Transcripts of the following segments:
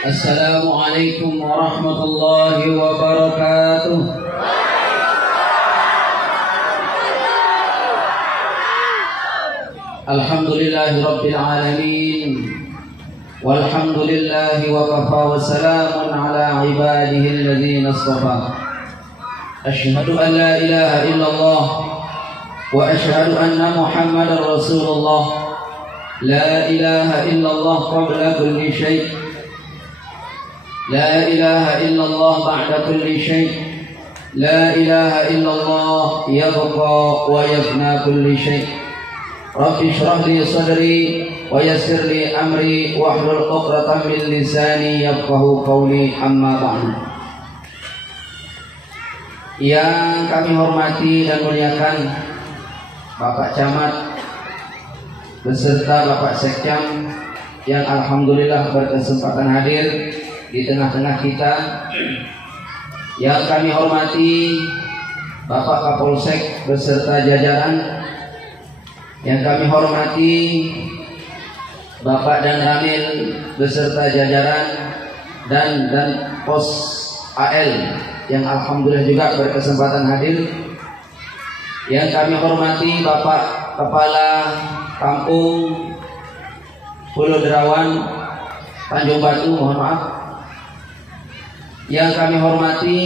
Assalamualaikum warahmatullahi wabarakatuh. Alhamdulillahi rabbil alamin. Walhamdulillahi wa kafa wa salamun ala ibadihi alladhina istafa. Asyhadu an la ilaha illallah wa asyhadu anna Muhammadar Rasulullah. La ilaha illallah qabla kulli syai'. لا إله إلا الله بعد كل شيء. لا إله إلا الله يبقى ويفنى كل شيء. رب اشرح لي صدري ويسر لي أمري واحلل عقدة من لساني يفقهوا قولي. أما بعد. Yang kami hormati dan muliakan Bapak Camat beserta Bapak Sekcam yang alhamdulillah berkesempatan hadir di tengah-tengah kita. Yang kami hormati Bapak Kapolsek beserta jajaran. Yang kami hormati Bapak dan Ramil beserta jajaran dan Pos AL yang alhamdulillah juga berkesempatan hadir. Yang kami hormati Bapak Kepala Kampung Pulau Derawan Tanjung Batu, mohon maaf. Yang kami hormati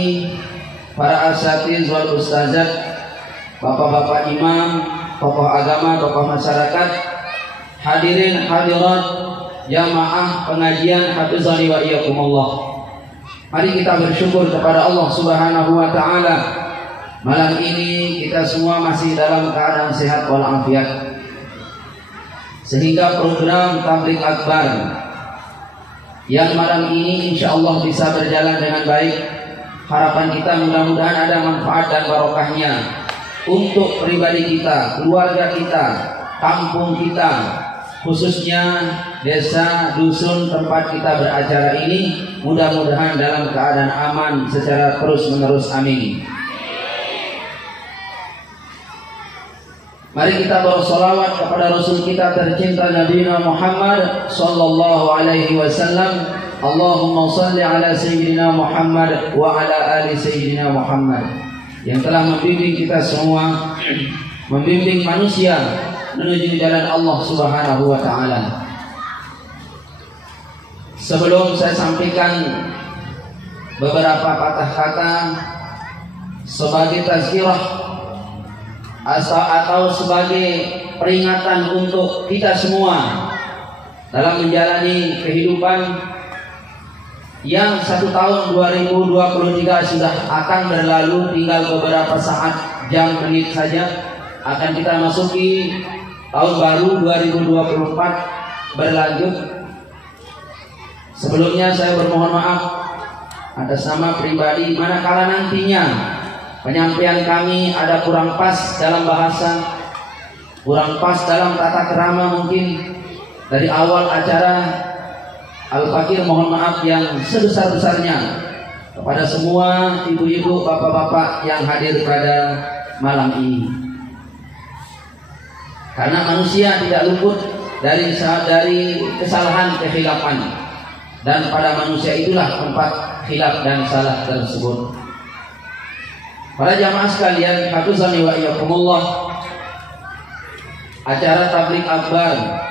para asatiz wal ustazat, bapak-bapak imam, tokoh agama, tokoh masyarakat, hadirin hadirat jamaah pengajian hafizani wa iyyakumullah. Mari kita bersyukur kepada Allah Subhanahu wa taala. Malam ini kita semua masih dalam keadaan sehat walafiat. Sehingga program tabligh akbar yang malam ini insya Allah bisa berjalan dengan baik. Harapan kita mudah-mudahan ada manfaat dan barokahnya untuk pribadi kita, keluarga kita, kampung kita, khususnya desa, dusun tempat kita beracara ini. Mudah-mudahan dalam keadaan aman secara terus-menerus, amin. Mari kita bersolawat kepada Rasul kita tercinta Nabi Muhammad sallallahu alaihi wasallam. Allahumma salli ala sayyidina Muhammad wa ala ali sayyidina Muhammad, yang telah membimbing kita semua, membimbing manusia menuju jalan Allah Subhanahu wa taala. Sebelum saya sampaikan beberapa patah kata sebagai tazkirah atau sebagai peringatan untuk kita semua dalam menjalani kehidupan yang 1 tahun 2023 sudah akan berlalu, tinggal beberapa saat, jam, menit saja akan kita masuki tahun baru 2024 berlanjut. Sebelumnya saya bermohon maaf atas nama pribadi manakala nantinya penyampaian kami ada kurang pas dalam bahasa, kurang pas dalam tata kerama, mungkin dari awal acara Al-Fakir mohon maaf yang sebesar-besarnya kepada semua ibu-ibu, bapak-bapak yang hadir pada malam ini. Karena manusia tidak luput dari kesalahan kekhilafan, dan pada manusia itulah tempat khilaf dan salah tersebut. Para jamaah sekalian, hafizani wa iyyakumullah, acara tabligh akbar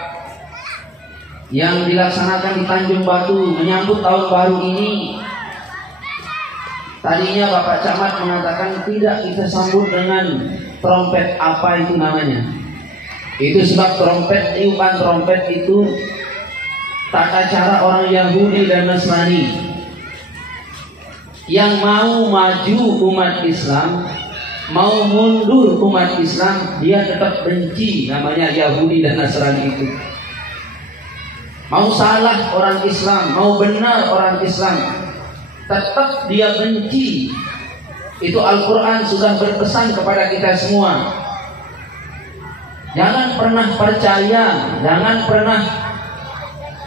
yang dilaksanakan di Tanjung Batu menyambut tahun baru ini, tadinya Bapak Camat mengatakan tidak kita sambut dengan trompet. Apa itu namanya? Itu sebab trompet, tiupan trompet itu tata cara orang Yahudi dan Nasrani yang mau maju umat Islam, mau mundur umat Islam, dia tetap benci. Namanya Yahudi dan Nasrani itu. Mau salah orang Islam, mau benar orang Islam, tetap dia benci. Itu Al-Quran sudah berpesan kepada kita semua. Jangan pernah percaya, jangan pernah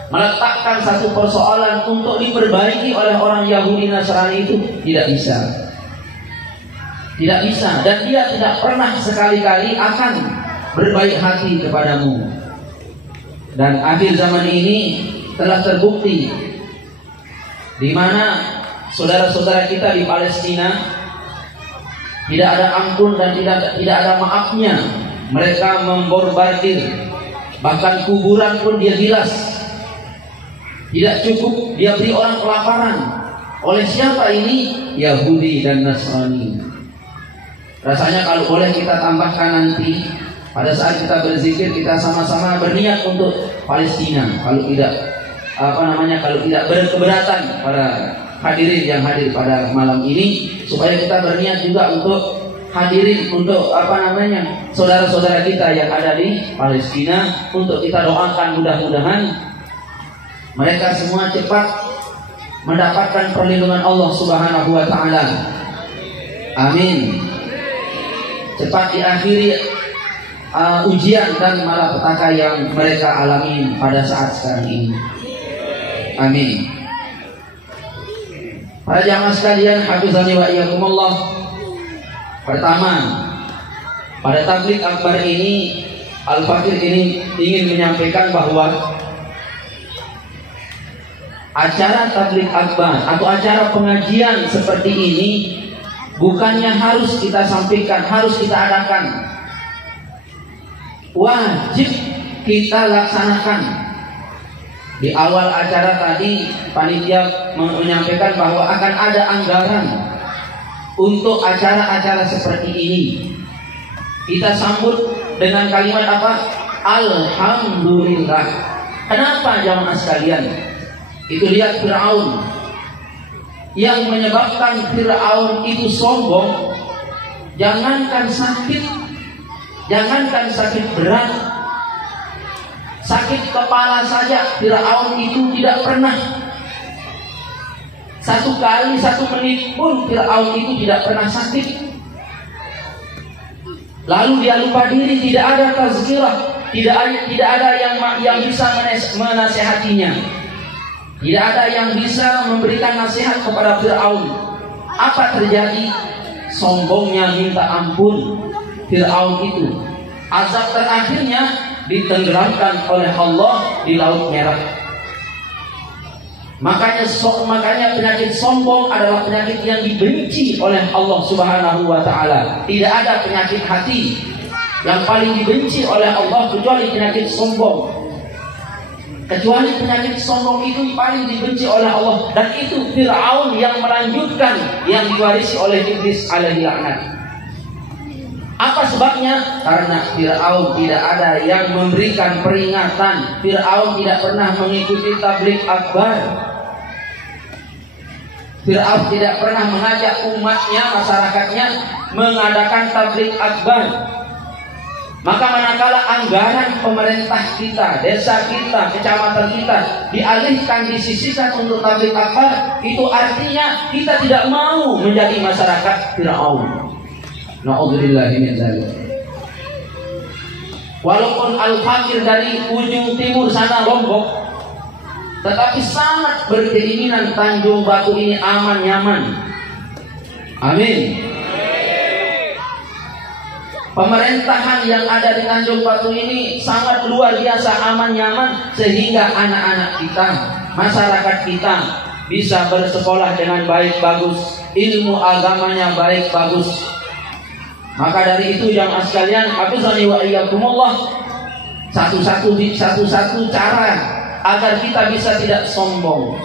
meletakkan satu persoalan untuk diperbaiki oleh orang Yahudi Nasrani, itu tidak bisa. Tidak bisa, dan dia tidak pernah sekali-kali akan berbaik hati kepadamu. Dan akhir zaman ini telah terbukti di mana saudara-saudara kita di Palestina tidak ada ampun dan tidak ada maafnya. Mereka membombardir, bahkan kuburan pun dia gilas. Tidak cukup, dia beri orang kelaparan. Oleh siapa ini? Yahudi dan Nasrani. Rasanya kalau boleh kita tambahkan nanti pada saat kita berzikir, kita sama-sama berniat untuk Palestina. Kalau tidak kalau tidak berkeberatan para hadirin yang hadir pada malam ini, supaya kita berniat juga untuk hadirin untuk saudara-saudara kita yang ada di Palestina, untuk kita doakan mudah-mudahan mereka semua cepat mendapatkan perlindungan Allah Subhanahu wa taala. Amin. Cepat diakhiri ujian dan malapetaka yang mereka alami pada saat sekarang ini. Amin. Para jamaah sekalian, hafizani wa iyyakumullah. Pertama, pada tabligh akbar ini Al-Fakir ini ingin menyampaikan bahwa acara tabligh akbar atau acara pengajian seperti ini bukannya harus kita sampaikan, harus kita adakan, wajib kita laksanakan. Di awal acara tadi panitia menyampaikan bahwa akan ada anggaran untuk acara-acara seperti ini. Kita sambut dengan kalimat apa? Alhamdulillah. Kenapa jamaah sekalian? Itu lihat Fir'aun. Yang menyebabkan Fir'aun itu sombong, jangankan sakit berat, sakit kepala saja Fir'aun itu tidak pernah. Satu kali, 1 menit pun Fir'aun itu tidak pernah sakit. Lalu dia lupa diri, tidak ada tazkirah, tidak ada yang bisa menasehatinya. Tidak ada yang bisa memberikan nasihat kepada Fir'aun. Apa terjadi? Sombongnya minta ampun Fir'aun itu. Azab terakhirnya ditenggelamkan oleh Allah di Laut Merah. Makanya penyakit sombong adalah penyakit yang dibenci oleh Allah Subhanahu wa taala. Tidak ada penyakit hati yang paling dibenci oleh Allah kecuali penyakit sombong. Kecuali penyakit sombong itu paling dibenci oleh Allah, dan itu Fir'aun yang melanjutkan yang diwarisi oleh Iblis alaihi laknat. Apa sebabnya? Karena Fir'aun tidak ada yang memberikan peringatan. Fir'aun tidak pernah mengikuti tabligh akbar. Fir'aun tidak pernah mengajak umatnya, masyarakatnya mengadakan tabligh akbar. Maka manakala anggaran pemerintah kita, desa kita, kecamatan kita dialihkan, disisihkan untuk tabligh akbar, itu artinya kita tidak mau menjadi masyarakat Fir'aun. Na'udzubillahi min dzalik. Walaupun Al-Fakir dari ujung timur sana Lombok, tetapi sangat berkeinginan Tanjung Batu ini aman nyaman. Amin. Pemerintahan yang ada di Tanjung Batu ini sangat luar biasa aman nyaman, sehingga anak-anak kita, masyarakat kita bisa bersekolah dengan baik bagus, ilmu agamanya baik bagus. Maka dari itu jamaah sekalian, hafizani wa iyyakumullah, satu-satu cara agar kita bisa tidak sombong,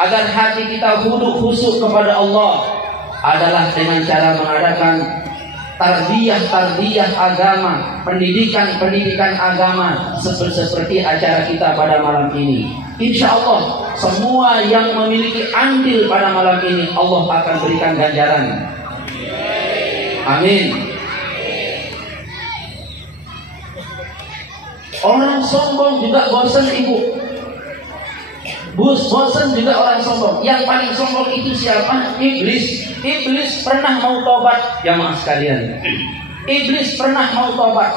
agar hati kita khusyuk kepada Allah, adalah dengan cara mengadakan tarbiyah agama, pendidikan agama seperti acara kita pada malam ini. Insya Allah semua yang memiliki andil pada malam ini Allah akan berikan ganjaran. Amin. Orang sombong juga bosan ibu. Bosan juga orang sombong. Yang paling sombong itu siapa? Iblis. Iblis pernah mau tobat, jamaah sekalian. Iblis pernah mau tobat.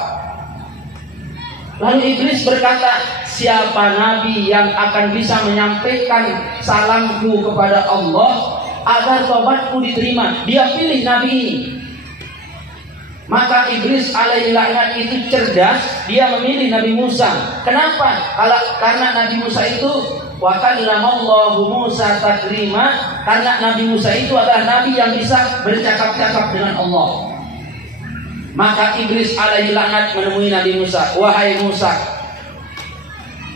Lalu Iblis berkata, siapa nabi yang akan bisa menyampaikan salamku kepada Allah agar tobatku diterima? Dia pilih nabi ini. Maka Iblis alaihi laknat itu cerdas, dia memilih Nabi Musa. Kenapa? Karena Nabi Musa itu Wa kallamallahu Musa taklima, karena Nabi Musa itu adalah nabi yang bisa bercakap-cakap dengan Allah. Maka iblis alaihi laknat menemui Nabi Musa, wahai Musa,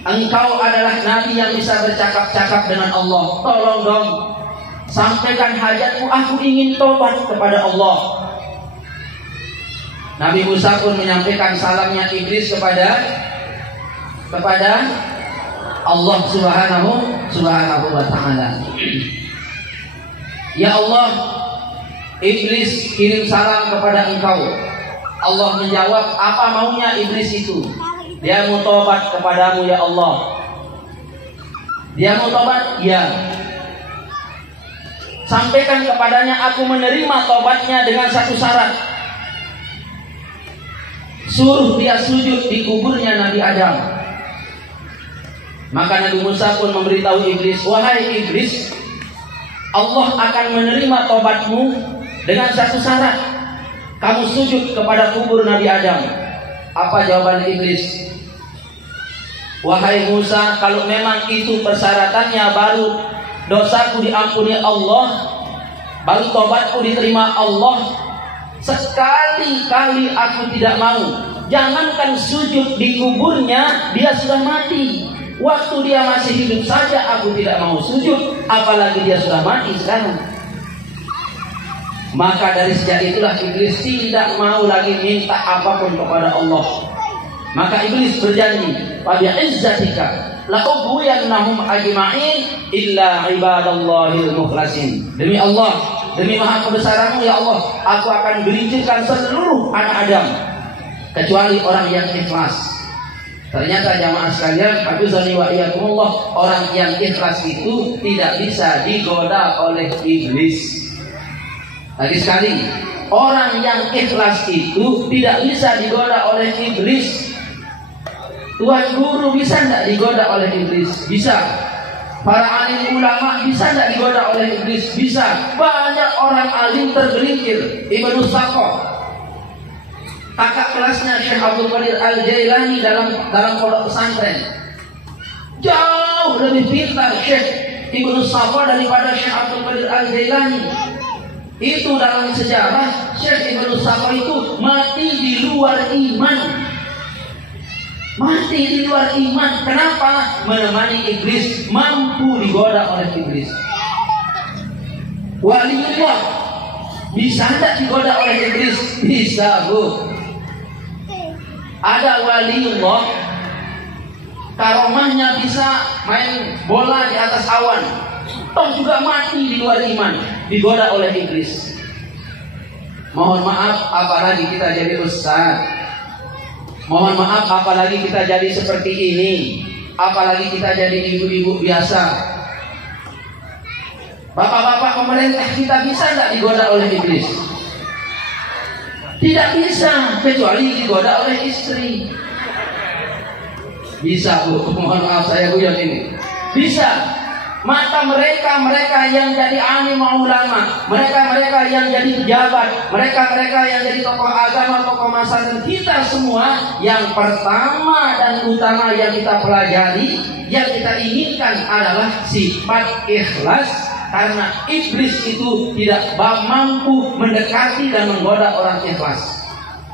engkau adalah nabi yang bisa bercakap-cakap dengan Allah. Tolong dong, sampaikan hajatku, aku ingin tobat kepada Allah. Nabi Musa pun menyampaikan salamnya iblis kepada Allah subhanahu wa ta'ala. Ya Allah, iblis kirim salam kepada engkau. Allah menjawab, apa maunya iblis itu? Dia mau tobat kepadamu ya Allah. Dia mau tobat? Ya. Sampaikan kepadanya, aku menerima tobatnya dengan satu syarat. Suruh dia sujud di kuburnya Nabi Adam. Maka Nabi Musa pun memberitahu iblis, wahai iblis, Allah akan menerima tobatmu dengan satu syarat. Kamu sujud kepada kubur Nabi Adam. Apa jawaban iblis? Wahai Musa, kalau memang itu persyaratannya, baru dosaku diampuni Allah, baru tobatku diterima Allah, sekali-kali aku tidak mau. Jangankan sujud di kuburnya, dia sudah mati. Waktu dia masih hidup saja aku tidak mau sujud, apalagi dia sudah mati sekarang. Maka dari sejak itulah iblis tidak mau lagi minta apapun kepada Allah. Maka iblis berjanji, wa bi'izzatika la ubwiyannahum ajma'in illa ibadallahil mukhlasin. Demi Allah, demi maha kebesaranmu ya Allah, aku akan gelincirkan seluruh anak Adam kecuali orang yang ikhlas. Ternyata jamaah sekalian, hafizani wa iyyakumullah, orang yang ikhlas itu tidak bisa digoda oleh iblis. Lagi sekali, orang yang ikhlas itu tidak bisa digoda oleh iblis. Tuan guru bisa tidak digoda oleh iblis? Bisa. Para alim ulama bisa tidak digoda oleh iblis? Bisa. Banyak orang alim tergelincir. Ibnu Saqqah, kakak kelasnya Syekh Abdul Qadir Al-Jailani dalam pondok pesantren, jauh lebih pintar Syekh Ibnu Saqqah daripada Syekh Abdul Qadir Al-Jailani. Itu dalam sejarah Syekh Ibnu Saqqah itu mati di luar iman. Mati di luar iman. Kenapa? Menemani iblis, mampu digoda oleh iblis. Waliullah bisa tidak digoda oleh iblis? Bisa, Bu. Ada waliullah, karomahnya bisa main bola di atas awan, toh juga mati di luar iman, digoda oleh iblis. Mohon maaf, apalagi kita jadi ustaz. Mohon maaf, apalagi kita jadi seperti ini. Apalagi kita jadi ibu-ibu biasa. Bapak-bapak pemerintah kita bisa nggak digoda oleh iblis? Tidak bisa, kecuali digoda oleh istri. Bisa, Bu. Mohon maaf saya guyon ini. Bisa. Mata mereka yang jadi alim ulama, mereka yang jadi pejabat, mereka yang jadi tokoh agama, tokoh masyarakat, kita semua yang pertama dan utama yang kita pelajari, yang kita inginkan adalah sifat ikhlas. Karena iblis itu tidak mampu mendekati dan menggoda orang ikhlas.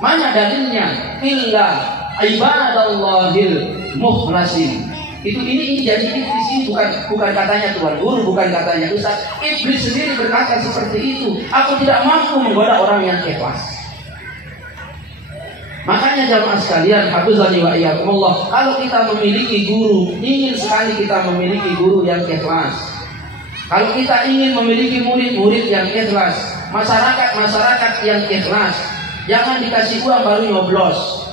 Mana dalilnya? Illa ibadallahil mukhlasin. Ini jadi iblis ini bukan katanya Tuan Guru, bukan katanya Ustaz. Iblis sendiri berkata seperti itu. Aku tidak mampu menggoda orang yang ikhlas. Makanya jamaah sekalian, hafizani wa iyyakumullah, kalau kita memiliki guru, ingin sekali kita memiliki guru yang ikhlas. Kalau kita ingin memiliki murid-murid yang ikhlas, masyarakat yang ikhlas, jangan dikasih uang baru nyoblos.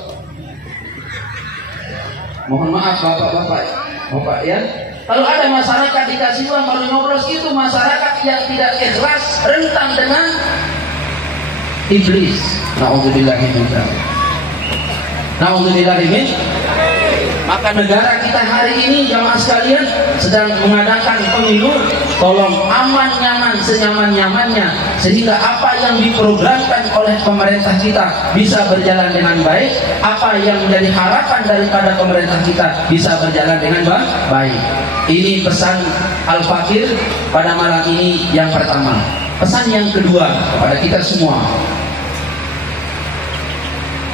Mohon maaf bapak ya. Kalau ada masyarakat dikasih uang baru nyoblos, itu masyarakat yang tidak ikhlas, rentan dengan iblis. Na'udzubillahi min. Maka negara kita hari ini jamaah sekalian sedang mengadakan pemilu. Tolong aman nyaman senyaman-nyamannya, sehingga apa yang diprogramkan oleh pemerintah kita bisa berjalan dengan baik. Apa yang menjadi harapan daripada pemerintah kita bisa berjalan dengan baik. Ini pesan Al-Fakir pada malam ini yang pertama. Pesan yang kedua kepada kita semua.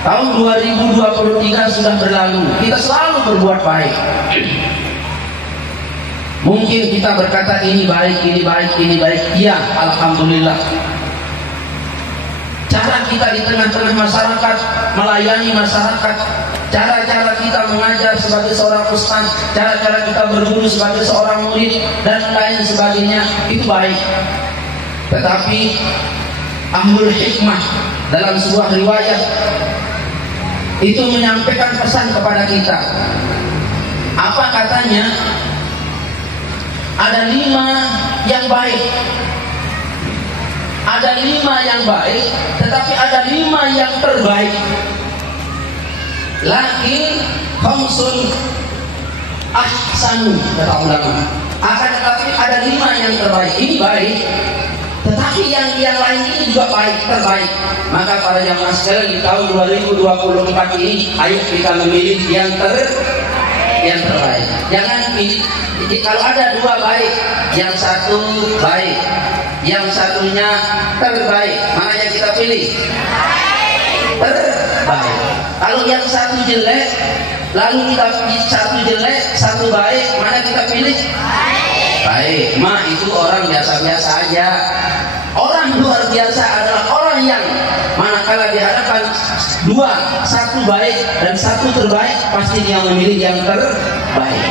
Tahun 2023 sudah berlalu. Kita selalu berbuat baik. Mungkin kita berkata ini baik, ini baik, ini baik. Iya, alhamdulillah. Cara kita di tengah-tengah masyarakat, melayani masyarakat, cara-cara kita mengajar sebagai seorang ustaz, cara-cara kita berguru sebagai seorang murid, dan lain sebagainya, itu baik. Tetapi ahlul hikmah dalam sebuah riwayat itu menyampaikan pesan kepada kita. Apa katanya? Ada 5 yang baik. Ada 5 yang baik, tetapi ada 5 yang terbaik. Lakin khamsun ahsanu, kata ulama. Akan tetapi ada 5 yang terbaik. Ini baik, tetapi yang lain ini juga baik, terbaik. Maka para jamaah sekalian, di tahun 2024 ini, ayo kita memilih yang terbaik. Jangan pilih. Kalau ada 2 baik, yang satu baik, yang satunya terbaik, mana yang kita pilih? Terbaik. Kalau yang satu jelek, lalu kita satu jelek, satu baik, mana kita pilih? Baik. Itu orang biasa-biasa aja. Orang luar biasa adalah orang yang manakala dihadapkan 2, satu baik dan satu terbaik, pasti dia memilih yang terbaik.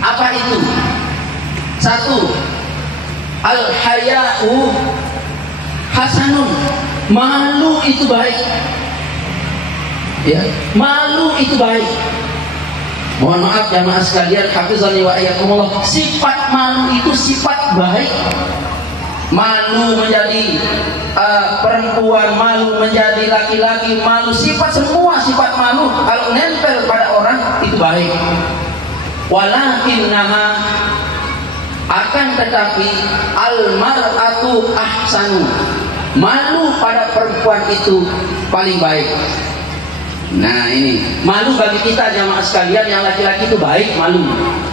Apa itu? 1, al-haya'u hasanun. Malu itu baik. Ya, malu itu baik. Mohon maaf jamaah sekalian, hafizani wa iyyakumullah, sifat malu itu sifat baik. Malu menjadi perempuan, malu menjadi laki-laki, malu, semua sifat malu kalau nempel pada orang itu baik. Walakinnaha, akan tetapi al-mar'atu ahsanu, malu pada perempuan itu paling baik. Nah ini malu bagi kita jamaah sekalian yang laki-laki itu baik, malu.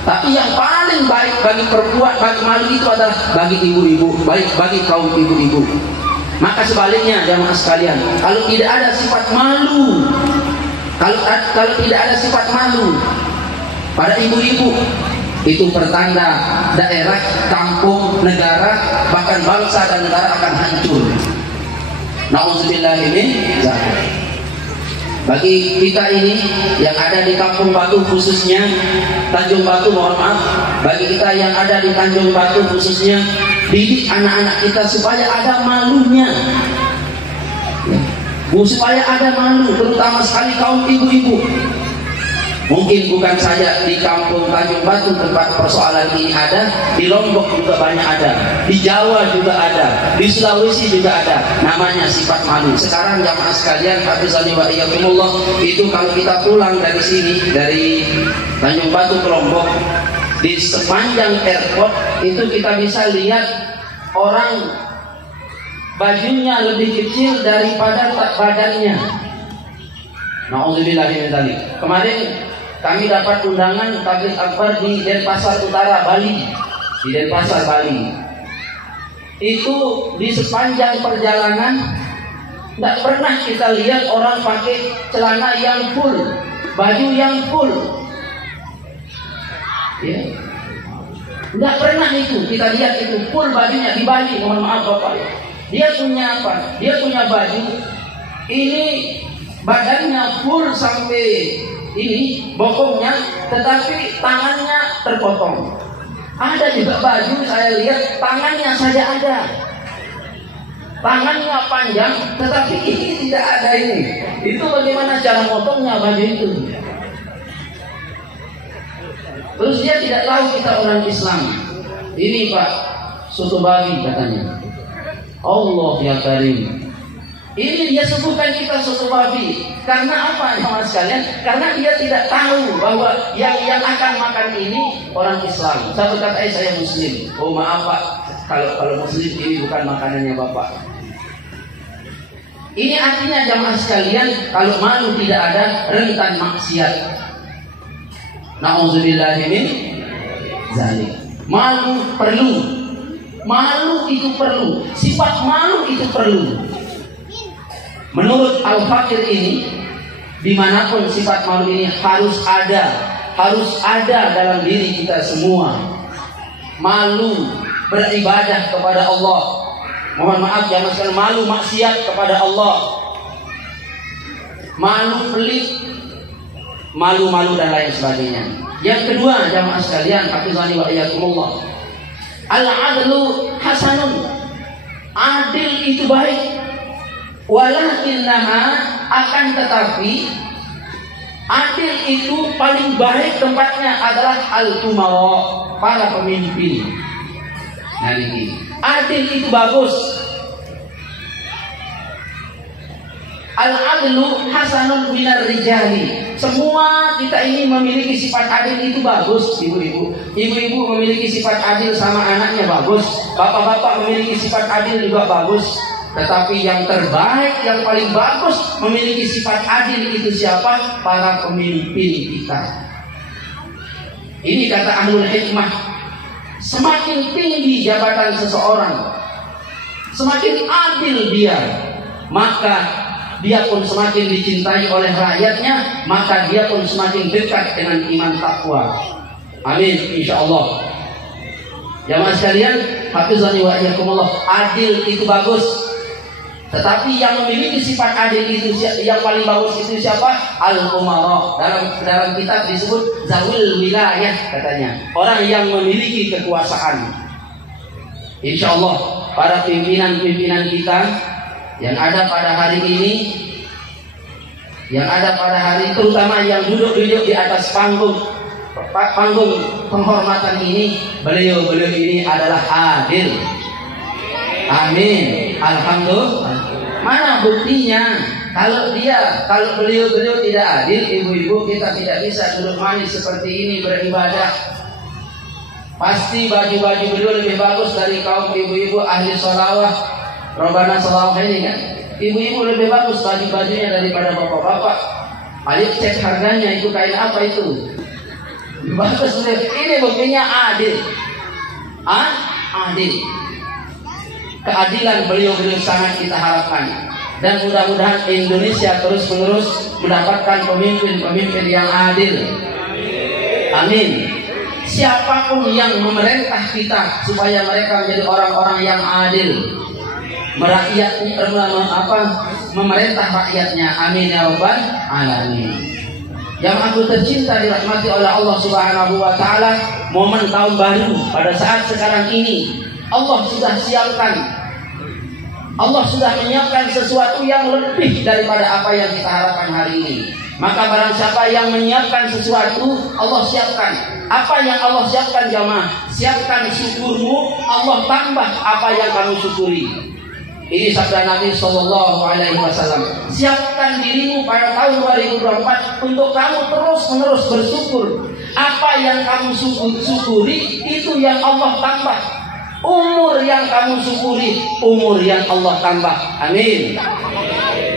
Tapi yang paling baik bagi perempuan, bagi malu itu adalah bagi ibu-ibu, baik bagi kaum ibu-ibu. Maka sebaliknya jamaah sekalian, kalau tidak ada sifat malu, kalau tidak ada sifat malu pada ibu-ibu, itu pertanda daerah, kampung, negara, bahkan bangsa dan negara akan hancur. Nauzubillah min dzalik. Bagi kita ini yang ada di Kampung Batu khususnya, Tanjung Batu, mohon maaf, bagi kita yang ada di Tanjung Batu khususnya, didik anak-anak kita supaya ada malunya, supaya ada malu, terutama sekali kaum ibu-ibu. Mungkin bukan saja di Kampung Tanjung Batu tempat persoalan ini ada, di Lombok juga banyak ada, di Jawa juga ada, di Sulawesi juga ada. Namanya sifat malu. Sekarang jamaah sekalian, hafizani wa iyyakumullah, itu kalau kita pulang dari sini, dari Tanjung Batu ke Lombok, di sepanjang airport itu kita bisa lihat orang bajunya lebih kecil daripada badannya. Nauzubillah min dzalik. Kemarin kami dapat undangan tabligh akbar di Denpasar Utara, Bali. Di Denpasar, Bali. Itu di sepanjang perjalanan tidak pernah kita lihat orang pakai celana yang full, baju yang full. Ya. Tidak pernah itu kita lihat itu full bajunya di Bali. Mohon maaf Bapak. Dia punya apa? Dia punya baju. Ini badannya full sampai ini bokongnya, tetapi tangannya terpotong. Ada juga baju saya lihat tangannya saja ada, tangannya panjang, tetapi ini tidak ada ini. Itu bagaimana cara motongnya baju itu? Terus dia tidak tahu kita orang Islam. Ini Pak, soto babi katanya. Allah ya Karim. Ini dia sebutkan kita soto babi. Karena apa jemaah sekalian? Karena dia tidak tahu bahwa yang akan makan ini orang Islam. Satu kata saya Muslim. Oh maaf Pak, kalau Muslim ini bukan makanannya Bapak. Ini artinya jemaah sekalian, kalau malu tidak ada, rentan maksiat. Na'udzubillahi min zalik. Malu perlu. Malu itu perlu. Sifat malu itu perlu. Menurut Al-Fakir ini, dimanapun sifat malu ini harus ada dalam diri kita semua. Malu beribadah kepada Allah. Mohon maaf jangan sekali malu maksiat kepada Allah. Malu pelit, malu-malu dan lain sebagainya. Yang kedua, jamaah sekalian, hafizani wa iyyakumullah. Al-adlu hasanun. Adil itu baik. Walakinnaha, akan tetapi adil itu paling baik tempatnya adalah al-umara, para pemimpin. Nah ini, adil itu bagus. Al-adlu hasanun minar rijali. Semua kita ini memiliki sifat adil itu bagus, ibu-ibu. Ibu-ibu memiliki sifat adil sama anaknya bagus. Bapak-bapak memiliki sifat adil juga bagus. Tetapi yang terbaik, yang paling bagus memiliki sifat adil itu siapa? Para pemimpin kita. Ini kata ahlul hikmah. Semakin tinggi jabatan seseorang, semakin adil dia, maka dia pun semakin dicintai oleh rakyatnya, maka dia pun semakin dekat dengan iman takwa. Amin, insyaallah. Jamaah sekalian, hafizani wa iyyakumullah, adil itu bagus. Tetapi yang memiliki sifat adil itu yang paling bagus itu siapa? Al-umara. Dalam kitab disebut zawil wilayah katanya. Orang yang memiliki kekuasaan. Insyaallah para pimpinan-pimpinan kita yang ada pada hari ini, yang ada pada hari terutama yang duduk-duduk di atas panggung penghormatan ini, beliau ini adalah adil. Amin. Alhamdulillah. Mana buktinya? Kalau beliau tidak adil, ibu-ibu kita tidak bisa duduk manis seperti ini beribadah. Pasti baju-baju beliau lebih bagus dari kaum ibu-ibu ahli sholawah, Robbana sholawah ini kan. Ibu-ibu lebih bagus baju-bajunya daripada bapak-bapak. Ayo cek harganya, itu kain apa itu? Bagus. Ini buktinya adil. Adil. Keadilan beliau sangat kita harapkan. Dan mudah-mudahan Indonesia terus-menerus mendapatkan pemimpin-pemimpin yang adil. Amin. Siapapun yang memerintah kita supaya mereka menjadi orang-orang yang adil, memerintah rakyatnya. Amin ya rabbal alamin. Yang aku tercinta dirahmati oleh Allah Subhanahu wa taala, momen tahun baru pada saat sekarang ini Allah sudah menyiapkan sesuatu yang lebih daripada apa yang kita harapkan hari ini. Maka barang siapa yang menyiapkan sesuatu, Allah siapkan. Apa yang Allah siapkan jamaah? Siapkan syukurmu, Allah tambah apa yang kamu syukuri. Ini sabda Nabi SAW. Siapkan dirimu pada tahun 2024 untuk kamu terus-menerus bersyukur. Apa yang kamu syukuri, itu yang Allah tambah. Umur yang kamu syukuri, umur yang Allah tambah. Amin.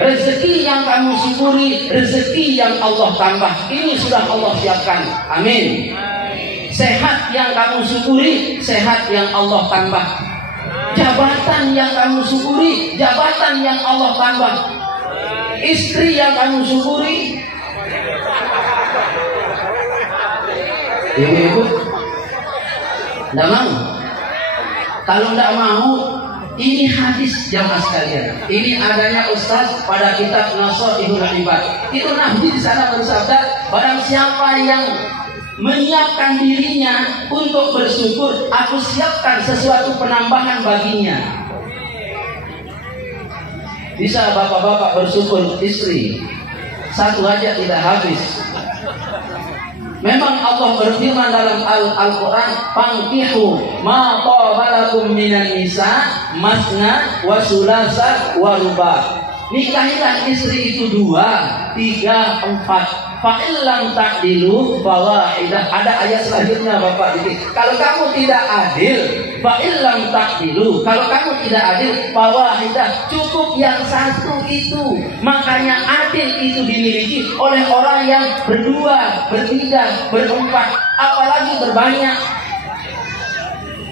Rezeki yang kamu syukuri, rezeki yang Allah tambah. Ini sudah Allah siapkan. Amin. Sehat yang kamu syukuri, sehat yang Allah tambah. Jabatan yang kamu syukuri, jabatan yang Allah tambah. Istri yang kamu syukuri. Ibu-ibu, tidak mau. Kalau tidak mau, ini hadis jamaah sekalian. Ini adanya Ustaz pada kitab Nasaihul Ibad. Itu Nabi di sana bersabda, barang siapa yang menyiapkan dirinya untuk bersyukur, aku siapkan sesuatu penambahan baginya. Bisa bapak-bapak bersyukur istri, satu aja tidak habis. Memang Allah berfirman dalam Al-Quran, "Fankihu ma taba lakum minan nisa masna wa sulasa wa ruba." nikahilah istri itu 2, 3, 4. Fa'illam ta'dilu fawahidah. Ada ayat selanjutnya Bapak dikit. Kalau kamu tidak adil, fa'illam ta'dilu. Kalau kamu tidak adil, fawahidah. Cukup yang 1 itu. Makanya adil itu dimiliki oleh orang yang 2, 3, 4, apalagi berbanyak.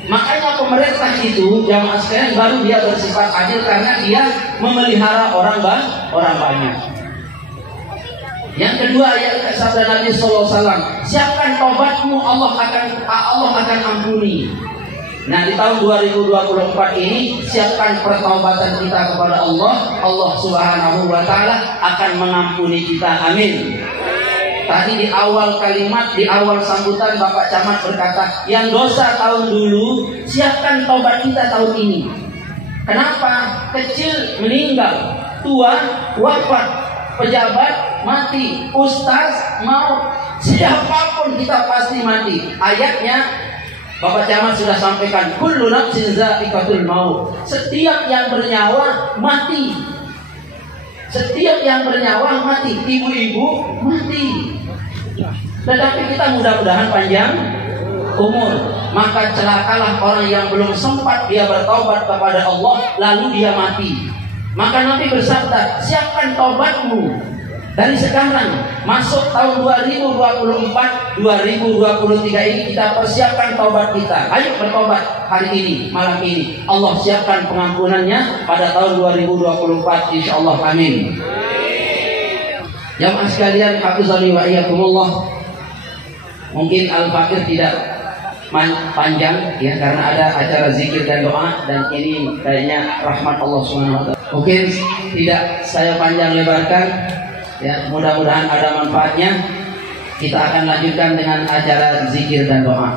Makanya pemerintah itu jamaah sekalian baru dia bersifat adil karena dia memelihara orang banyak. Yang kedua, ayat sabda Nabi sallallahu alaihi wasallam, siapkan taubatmu, Allah akan ampuni. Nah, di tahun 2024 ini siapkan pertaubatan kita kepada Allah. Allah Subhanahu wa taala akan mengampuni kita. Amin. Tadi di awal kalimat, di awal sambutan Bapak Camat berkata, yang dosa tahun dulu, siapkan taubat kita tahun ini. Kenapa? Kecil meninggal, tua wafat, pejabat mati, ustaz maut, siapapun kita pasti mati. Ayatnya Bapak Camat sudah sampaikan, kullu nafsin za'iqatul maut. Setiap yang bernyawa mati. Setiap yang bernyawa mati. Ibu-ibu mati. Tetapi kita mudah-mudahan panjang umur. Maka celakalah orang yang belum sempat dia bertaubat kepada Allah lalu dia mati. Maka Nabi bersabda, siapkan taubatmu dari sekarang. Masuk tahun 2024, 2023 ini kita persiapkan taubat kita. Ayo bertobat hari ini, malam ini. Allah siapkan pengampunannya pada tahun 2024 insyaallah. Amin. Jamaah sekalian, hafizani wa iyyakumullah. Mungkin Al-Fakir tidak panjang ya, karena ada acara zikir dan doa, dan ini kayaknya rahmat Allah SWT. Mungkin tidak saya panjang lebarkan ya, mudah-mudahan ada manfaatnya. Kita akan lanjutkan dengan acara zikir dan doa.